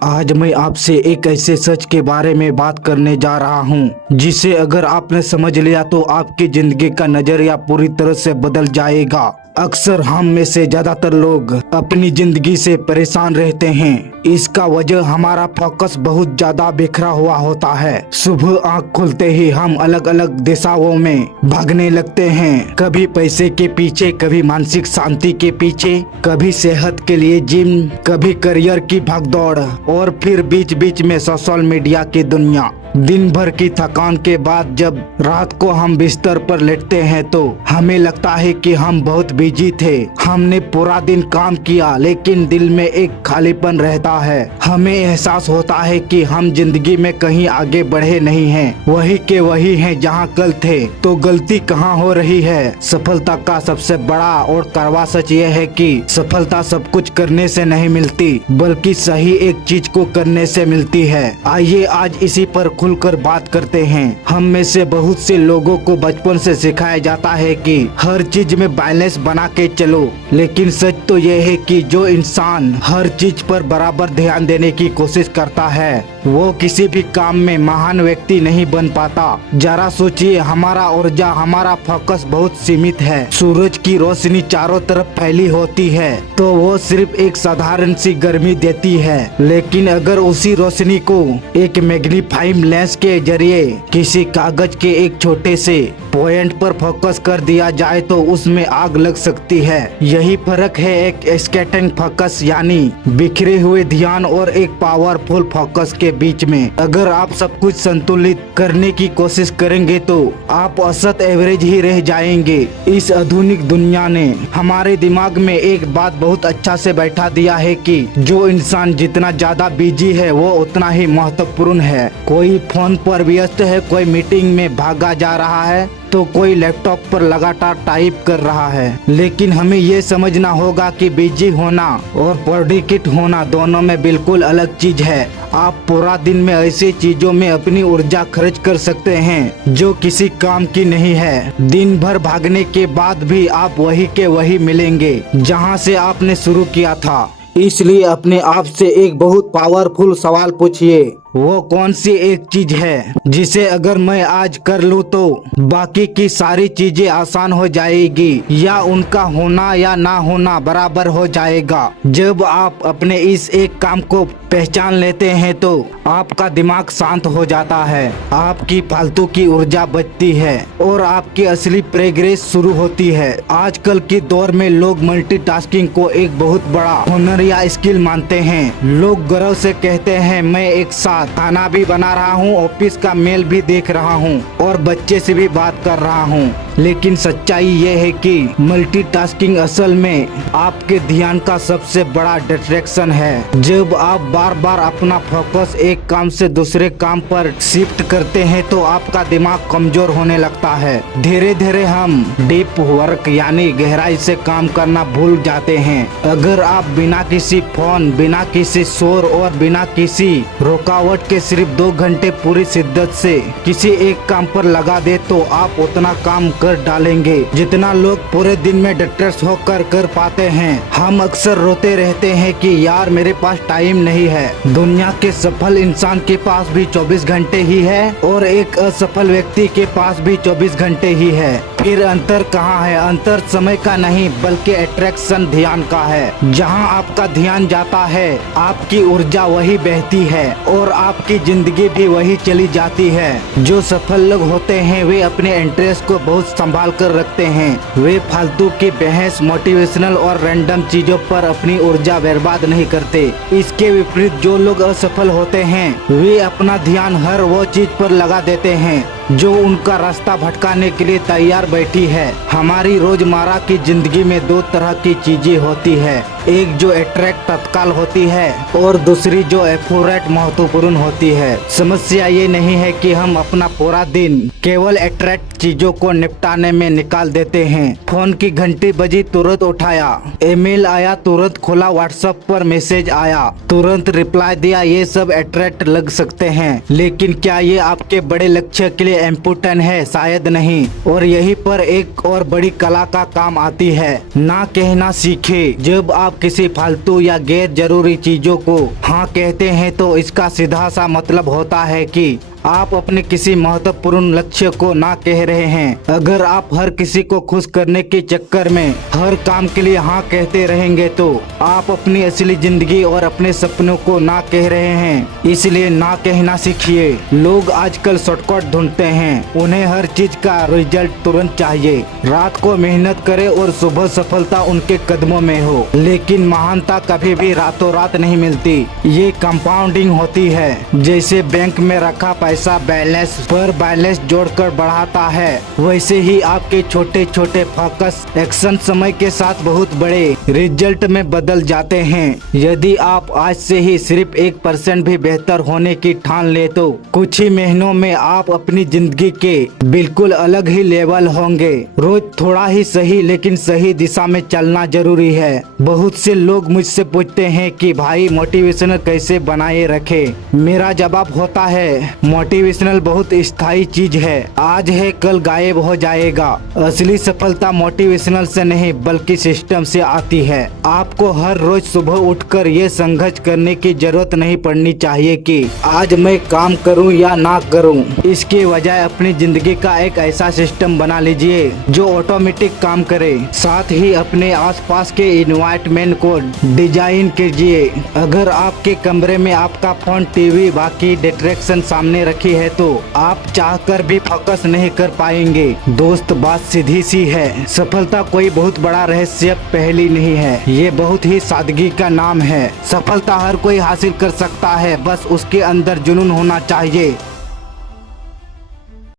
आज मैं आपसे एक ऐसे सच के बारे में बात करने जा रहा हूँ जिसे अगर आपने समझ लिया तो आपकी जिंदगी का नजरिया पूरी तरह से बदल जाएगा। अक्सर हम में से ज्यादातर लोग अपनी जिंदगी से परेशान रहते हैं। इसका वजह हमारा फोकस बहुत ज्यादा बिखरा हुआ होता है। सुबह आंख खुलते ही हम अलग अलग दिशाओं में भागने लगते हैं, कभी पैसे के पीछे, कभी मानसिक शांति के पीछे, कभी सेहत के लिए जिम, कभी करियर की भागदौड़ और फिर बीच बीच में सोशल मीडिया की दुनिया। दिन भर की थकान के बाद जब रात को हम बिस्तर पर लेटते हैं तो हमें लगता है कि हम बहुत बिजी थे। हमने पूरा दिन काम किया लेकिन दिल में एक खालीपन रहता है। हमें एहसास होता है कि हम जिंदगी में कहीं आगे बढ़े नहीं हैं। वही के वही हैं जहां कल थे। तो गलती कहां हो रही है? सफलता का सबसे बड़ा और कड़वा सच ये है कि सफलता सब कुछ करने से नहीं मिलती, बल्कि सही एक चीज को करने से मिलती है। आइए आज इसी पर खुलकर बात करते हैं। हम में से बहुत से लोगों को बचपन से सिखाया जाता है कि हर चीज में बैलेंस बना के चलो, लेकिन सच तो यह है कि जो इंसान हर चीज पर बराबर ध्यान देने की कोशिश करता है वो किसी भी काम में महान व्यक्ति नहीं बन पाता। जरा सोचिए, हमारा ऊर्जा, हमारा फोकस बहुत सीमित है। सूरज की रोशनी चारों तरफ फैली होती है तो वो सिर्फ एक साधारण सी गर्मी देती है, लेकिन अगर उसी रोशनी को एक मैग्नीफाइंग लेंस के जरिए किसी कागज के एक छोटे से पॉइंट पर फोकस कर दिया जाए तो उसमें आग लग सकती है। यही फर्क है एक स्कैटरिंग फोकस यानी बिखरे हुए ध्यान और एक पावरफुल फोकस के बीच में। अगर आप सब कुछ संतुलित करने की कोशिश करेंगे तो आप औसत एवरेज ही रह जाएंगे। इस आधुनिक दुनिया ने हमारे दिमाग में एक बात बहुत अच्छा से बैठा दिया है कि जो इंसान जितना ज्यादा बिजी है वो उतना ही महत्वपूर्ण है। कोई फोन पर व्यस्त है, कोई मीटिंग में भागा जा रहा है तो कोई लैपटॉप पर लगातार टाइप कर रहा है। लेकिन हमें ये समझना होगा कि बिजी होना और प्रोडक्टिव होना दोनों में बिल्कुल अलग चीज है। आप पूरा दिन में ऐसी चीजों में अपनी ऊर्जा खर्च कर सकते हैं जो किसी काम की नहीं है। दिन भर भागने के बाद भी आप वही के वही मिलेंगे जहां से आपने शुरू किया था। इसलिए अपने आप से एक बहुत पावरफुल सवाल पूछिए, वो कौन सी एक चीज है जिसे अगर मैं आज कर लूँ तो बाकी की सारी चीजें आसान हो जाएगी, या उनका होना या ना होना बराबर हो जाएगा। जब आप अपने इस एक काम को पहचान लेते हैं तो आपका दिमाग शांत हो जाता है, आपकी फालतू की ऊर्जा बचती है और आपकी असली प्रोग्रेस शुरू होती है। आजकल के दौर में लोग मल्टीटास्किंग को एक बहुत बड़ा हुनर या स्किल मानते हैं। लोग गर्व से कहते हैं, मैं एक साथ खाना भी बना रहा हूँ, ऑफिस का मेल भी देख रहा हूँ और बच्चे से भी बात कर रहा हूँ। लेकिन सच्चाई ये है कि मल्टीटास्किंग असल में आपके ध्यान का सबसे बड़ा डिस्ट्रैक्शन है। जब आप बार बार अपना फोकस एक काम से दूसरे काम पर शिफ्ट करते हैं तो आपका दिमाग कमजोर होने लगता है। धीरे धीरे हम डीप वर्क यानी गहराई से काम करना भूल जाते हैं। अगर आप बिना किसी फोन, बिना किसी शोर और बिना किसी रुकावट के सिर्फ 2 घंटे पूरी शिद्दत से किसी एक काम पर लगा दे तो आप उतना काम कर डालेंगे जितना लोग पूरे दिन में डिस्ट्रैक्ट होकर कर पाते हैं। हम अक्सर रोते रहते हैं कि यार मेरे पास टाइम नहीं है। दुनिया के सफल इंसान के पास भी 24 घंटे ही है और एक असफल व्यक्ति के पास भी 24 घंटे ही है। फिर अंतर कहाँ है? अंतर समय का नहीं बल्कि अट्रैक्शन ध्यान का है। जहाँ आपका ध्यान जाता है आपकी ऊर्जा वही बहती है और आपकी जिंदगी भी वही चली जाती है। जो सफल लोग होते हैं वे अपने इंटरेस्ट को बहुत संभाल कर रखते हैं। वे फालतू की बहस, मोटिवेशनल और रैंडम चीजों पर अपनी ऊर्जा बर्बाद नहीं करते। इसके विपरीत जो लोग असफल होते हैं वे अपना ध्यान हर वो चीज पर लगा देते हैं जो उनका रास्ता भटकाने के लिए तैयार बैठी है। हमारी रोजमर्रा की जिंदगी में 2 तरह की चीजें होती है, एक जो अट्रैक्ट तत्काल होती है और दूसरी जो एफोरेट महत्वपूर्ण होती है। समस्या ये नहीं है कि हम अपना पूरा दिन केवल अट्रैक्ट चीजों को निपटाने में निकाल देते हैं। फोन की घंटी बजी, तुरंत उठाया, ईमेल आया, तुरंत खोला, व्हाट्सएप पर मैसेज आया, तुरंत रिप्लाई दिया, ये सब अट्रैक्ट लग सकते हैं। लेकिन क्या ये आपके बड़े लक्ष्य के लिए ये इम्पोर्टेंट है? शायद नहीं। और यही पर एक और बड़ी कला का काम आती है, ना कहना सीखे। जब आप किसी फालतू या गैर जरूरी चीजों को हाँ कहते हैं तो इसका सीधा सा मतलब होता है कि आप अपने किसी महत्वपूर्ण लक्ष्य को ना कह रहे हैं। अगर आप हर किसी को खुश करने के चक्कर में हर काम के लिए हाँ कहते रहेंगे तो आप अपनी असली जिंदगी और अपने सपनों को ना कह रहे हैं। इसलिए ना कहना सीखिए। लोग आजकल शॉर्टकट ढूंढते हैं, उन्हें हर चीज का रिजल्ट तुरंत चाहिए। रात को मेहनत करे और सुबह सफलता उनके कदमों में हो, लेकिन महानता कभी भी रातों रात नहीं मिलती। ये कंपाउंडिंग होती है। जैसे बैंक में रखा पैसा बैलेंस पर बैलेंस जोड़कर बढ़ाता है, वैसे ही आपके छोटे छोटे फोकस एक्शन समय के साथ बहुत बड़े रिजल्ट में बदल जाते हैं। यदि आप आज से ही सिर्फ 1% भी बेहतर होने की ठान ले तो कुछ ही महीनों में आप अपनी जिंदगी के बिल्कुल अलग ही लेवल होंगे। रोज थोड़ा ही सही लेकिन सही दिशा में चलना जरूरी है। बहुत से लोग मुझसे पूछते हैं कि भाई मोटिवेशनल कैसे बनाए रखे। मेरा जवाब होता है, मोटिवेशनल बहुत स्थायी चीज है, आज है कल गायब हो जाएगा। असली सफलता मोटिवेशनल से नहीं बल्कि सिस्टम से आती है। आपको हर रोज सुबह उठकर ये संघर्ष करने की जरूरत नहीं पड़नी चाहिए कि आज मैं काम करूं या ना करूं। इसके बजाय अपनी जिंदगी का एक ऐसा सिस्टम बना लीजिए जो ऑटोमेटिक काम करे। साथ ही अपने आसपास के इन्वायरमेंट को डिजाइन कीजिए। अगर आपके कमरे में आपका फोन, टीवी, बाकी डिस्ट्रैक्शन सामने रखी है तो आप चाहकर भी फोकस नहीं कर पाएंगे। दोस्त, बात सीधी सी है। सफलता कोई बहुत बड़ा रहस्य पहेली नहीं है, ये बहुत ही सादगी का नाम है। सफलता हर कोई हासिल कर सकता है, बस उसके अंदर जुनून होना चाहिए।